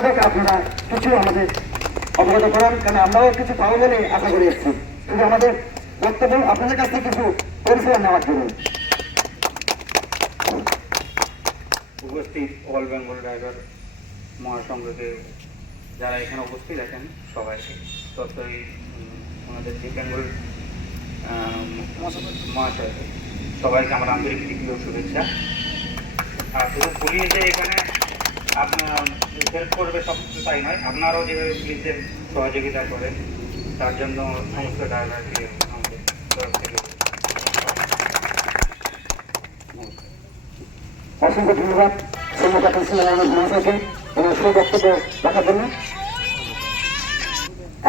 আপনারা কিছু আমাদের অবগত করান, কারণ আমরাও কিছু পাবো বলে আশা করে এসেছি। কিন্তু আমাদের বক্তব্য আপনাদের কাছ থেকে কিছু পরিষেবা নেওয়ার জন্য। উপস্থিত অল বেঙ্গল ড্রাইভার মহাসংঘকে যারা এখানে উপস্থিত আছেন সবাইকে তথ্যই আমাদের যে বেঙ্গল মহাশয় সবাইকে আমার আন্তরিক প্রীতি ও শুভেচ্ছা। আর শুধু পুলিশ যে এখানে আপনার হেল্প করবে সব কিছু তাই নয়, আপনারাও যেভাবে পুলিশের সহযোগিতা করেন তার জন্য সমস্ত ড্রাইভারকে আমাদের তরফ থেকে অসংখ্য ধন্যবাদ শ্রীমতা প্রিন্সিপাল মহাশয়কে এবং সুবক্তব্য রাখার জন্য।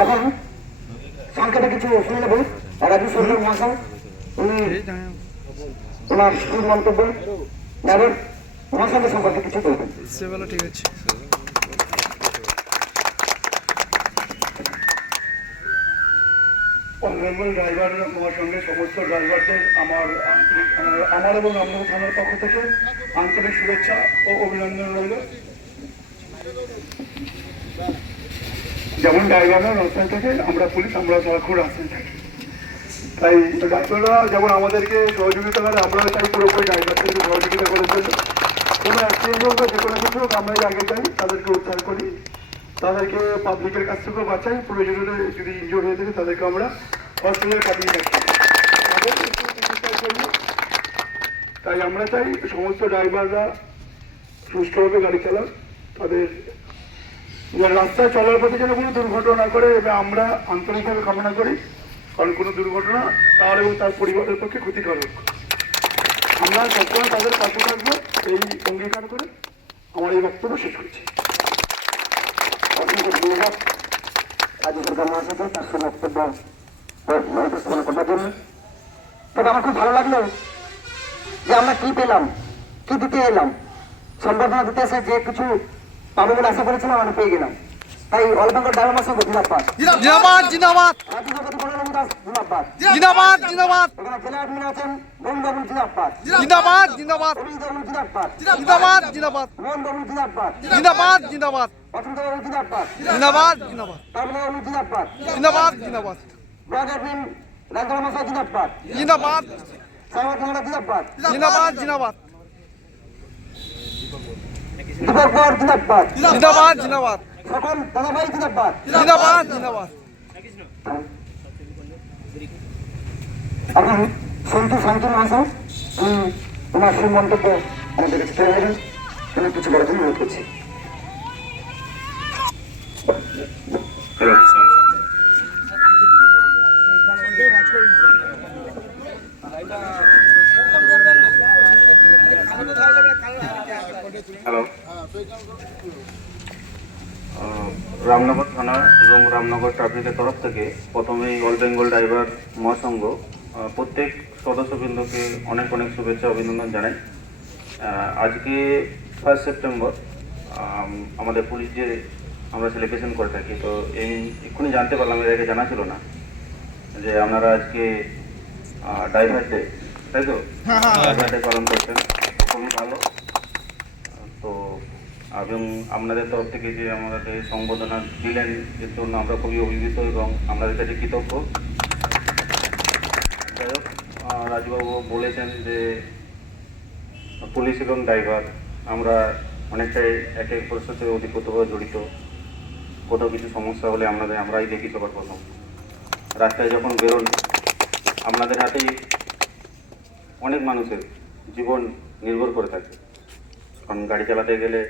এখন সংক্ষেপে কিছু শুনে নেব রাজু সরকার মহাশয়, উনি ওনার মন্তব্য নেবেন মহাশয় সম্পর্কে কিছু বলবেন। ঠিক আছে। অনারেবল ড্রাইভার মহাসংঘের সমস্ত ড্রাইভারদের আমার এবং আমরাও থানার পক্ষ থেকে আন্তরিক শুভেচ্ছা ও অভিনন্দন রইল। যেমন ড্রাইভাররা রাস্তায় থাকে, আমরা পুলিশ আমরা সারাক্ষণ রাস্তায় থাকি, তাই ড্রাইভাররা যেমন আমাদেরকে সহযোগিতা করে, আমরাও চাই পুরোপুরি ড্রাইভারদেরকে সহযোগিতা করার জন্য। কোনো অ্যাক্সিডেন্ট হোক বা যে কোনো কিছু হোক আমরাই আগে চাই, তাদেরকে উদ্ধার করি, তাদেরকে পাবলিকের কাছ থেকেও বাঁচাই, প্রয়োজন হলে যদি ইনজোর হয়ে থাকে তাদেরকে আমরা হসপিটালে পাঠিয়ে থাকি। তাই আমরা চাই সমস্ত ড্রাইভাররা সুষ্ঠুভাবে গাড়ি চালান, তাদের রাস্তায় চলার পথে যেন কোনো দুর্ঘটনা না করে এবং আমরা আন্তরিকভাবে কামনা করি, কারণ কোনো দুর্ঘটনা তার এবং তার পরিবারের পক্ষে ক্ষতিকারক। আমরা সবসময় তাদের পাশে থাকবো এই অঙ্গীকার করে আমার এই বক্তব্য শেষ করছি। অসংখ্য ধন্যবাদ রাজ্য সরকার মহাশয়কে তার সুবক্তব্য উপস্থাপন করার জন্য। তবে আমার খুব ভালো লাগলো যে আমরা কি পেলাম, কি দিতে এলাম, সম্বর্ধনা দিতে এসে যে কিছু পাবো বলে আশা করেছিলাম আমি পেয়ে গেলাম। তাই অল বেঙ্গল ড্রাইভার মহাসংঘ জিন্দাবাদ, জিন্দাবাদ জিন্দাবাদ রাজ্য সভাপতি বলরাম দাস জিন্দাবাদ, জিন্দাবাদ জিন্দাবাদ এখানে জেলা অ্যাডমিন আছেন মোহন বাবু জিন্দাবাদ, জিন্দাবাদ জিন্দাবাদ অমিত বাবু জিন্দাবাদ, জিন্দাবাদ জিন্দাবাদ মোহন বাবু জিন্দাবাদ, জিন্দাবাদ জিন্দাবাদ অসন্ত বাবু জিন্দাবাদ, জিন্দাবাদ জিন্দাবাদ তারপরে বাবু জিন্দাবাদ, জিন্দাবাদ জিন্দাবাদ ব্লক অ্যাডমিন রাজ্য মহাশয় জিন্দাবাদ, জিন্দাবাদ সাংবাদিক জিন্দাবাদ, জিন্দাবাদ জিন্দাবাদ দীপক বর জিন্দাবাদ, জিন্দাবাদ জিন্দাবাদ সকল দাদাভাই জিন্দাবাদ। জিন্দাবাদ জিন্দাবাদ এখন সন্তু শান্তি মহাশয় উনি ওনার সুমন্তব্য আমাদের কাছে তুলে দেবেন, উনি কিছু বলার জন্য অনুরোধ করছি। হ্যালো, রামনগর থানা এবং রামনগর ট্রাফিকের তরফ থেকে প্রথমেই অল বেঙ্গল ড্রাইভার মহাসংঘ প্রত্যেক সদস্যবৃন্দকে অনেক অনেক শুভেচ্ছা অভিনন্দন জানাই। আজকে 1 সেপ্টেম্বর আমাদের পুলিশ যে আমরা সেলিব্রেশন করে থাকি, তো এই এক্ষুনি জানতে পারলাম, এর আগে জানা ছিল না যে আপনারা আজকে ড্রাইভার ডে, তাই তো? ড্রাইভার ডে পালন করছেন, খুবই ভালো। তো এবং আপনাদের তরফ থেকে যে আমাদের সংবর্ধনা দিলেন এর জন্য আমরা খুবই অভিভূত এবং আপনাদের কাছে কৃতজ্ঞ। যাই হোক, রাজুবাবু বলেছেন যে পুলিশ এবং ড্রাইভার আমরা অনেকটাই এক এক অপরের সাথে ওতপ্রোতভাবে জড়িত। কোথাও কিছু সমস্যা হলে আমরাই দেখি সবার প্রথম। রাস্তায় যখন বেরোন আপনাদের হাতেই অনেক মানুষের জীবন নির্ভর করে থাকে, কারণ গাড়ি চালাতে গেলে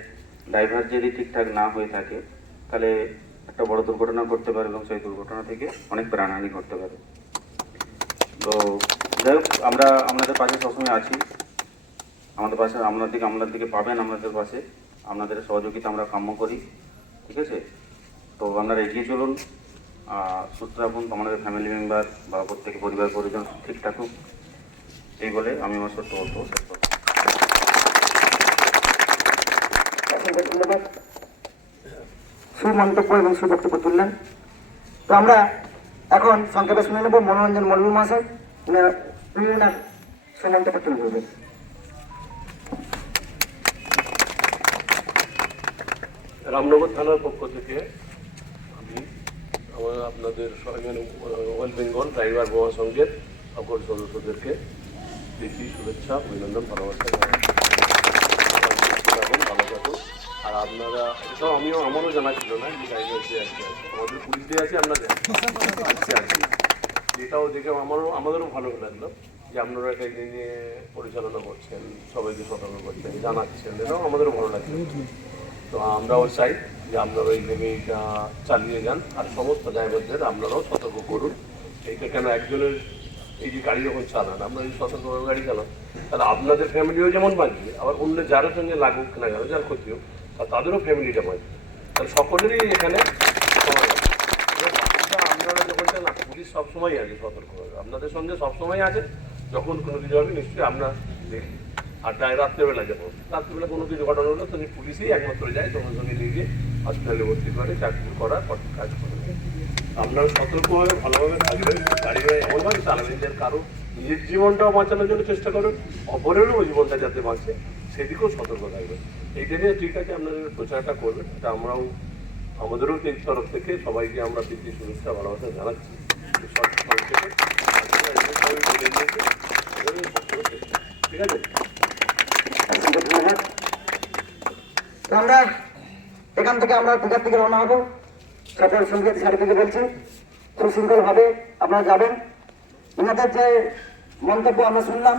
ড্রাইভার যদি ঠিকঠাক না হয়ে থাকে তাহলে একটা বড় দুর্ঘটনা ঘটতে পারে এবং সেই দুর্ঘটনা থেকে অনেক প্রাণহানি ঘটতে পারে। তো যাই হোক, আমরা আপনাদের পাশে সবসময় আছি, আমাদের পাশে আপনার দিকে পাবেন, আপনাদের পাশে আপনাদের সহযোগিতা আমরা কাম্য করি, ঠিক আছে? তো আপনারা এগিয়ে চলুন, সুস্থ থাকুন, আমাদের ফ্যামিলি মেম্বার বা প্রত্যেকে পরিবার পরিজন ঠিক থাকুক, এই বলে আমি আমার ছোট্ট বক্তব্য শেষ করছি। ধন্যবাদ, সুমন্তব্য এবং সুবক্তব্য তুললেন। তো আমরা এখন সংক্ষেপে শুনে নেব মনোরঞ্জন মল্ল মহাশয়, উনি ওনার সুমন্তব্য তুলে ধরবেন। রামনগর থানার পক্ষ থেকে আমি আপনাদের ওয়েস্ট বেঙ্গল ড্রাইভার মহাসংঘের সকল সদস্যদেরকে প্রীতি শুভেচ্ছা অভিনন্দন ভালোবাসা জানাই। ভালো থাকুন। আর আপনারা এটাও আমারও জানা ছিল না যে ড্রাইভার যে আছে আমাদের পুলিশ দিয়ে আছে আপনাদের আছে এটাও দেখে আমাদেরও ভালো লাগলো যে আপনারা এটা নিয়ে পরিচালনা করছেন, সবাইকে সতর্ক করছেন, জানাচ্ছেন, এটাও আমাদেরও ভালো লাগছে। তো আমরাও চাই যে আপনারা এইভাবে এটা চালিয়ে যান আর সমস্ত ড্রাইভারদের আপনারাও সতর্ক করুন। এইটা কেন একজনের এই যে গাড়ি যখন চালান আপনারা যদি সতর্কভাবে গাড়ি চালান তাহলে আপনাদের ফ্যামিলিও যেমন বাঁচবে, আবার অন্য যার সঙ্গে লাগুক না গেল যার ক্ষতি হোক তাদেরও ফ্যামিলিটা বাঁচবে, তাহলে সকলেরই এখানে সমান হবে। আপনারা যখন চান না পুলিশ সবসময় আছে সতর্কভাবে আপনাদের সঙ্গে সবসময় আছে, যখন কোনো কিছু হবে নিশ্চয়ই আমরা দেখি। আর রাত্রেবেলা যাবো রাত্রেবেলা কোনো কিছু ঘটনা হলো তো পুলিশই একমাত্র যায় তোমার সঙ্গে নিয়ে গিয়ে হসপিটালে ভর্তি করে চাকরি করার কাজ করে। আপনারা সতর্কভাবে ভালোভাবে থাকবেন, গাড়ি এমনভাবে চালাবেন যে কারো নিজের জীবনটাও বাঁচানোর জন্য চেষ্টা করুন, অপরেরও ওই জীবনটা যাতে বাঁচে সেদিকেও সতর্ক থাকবেন। এইটা নিয়ে ঠিক আছে আপনাদের প্রচারটা করবেন, এটা আমরাও আমাদেরও এই তরফ থেকে সবাইকে আমরা প্রীতি শুভেচ্ছা ভালোবাসা জানাচ্ছি। ঠিক আছে, আমরা এখান থেকে আমরা দীঘার দিকে রওনা হবো। সকল সঙ্গীত সারি থেকে বলছি সুশৃঙ্খল ভাবে আপনারা যাবেন। ওনাদের যে মন্তব্য আমরা শুনলাম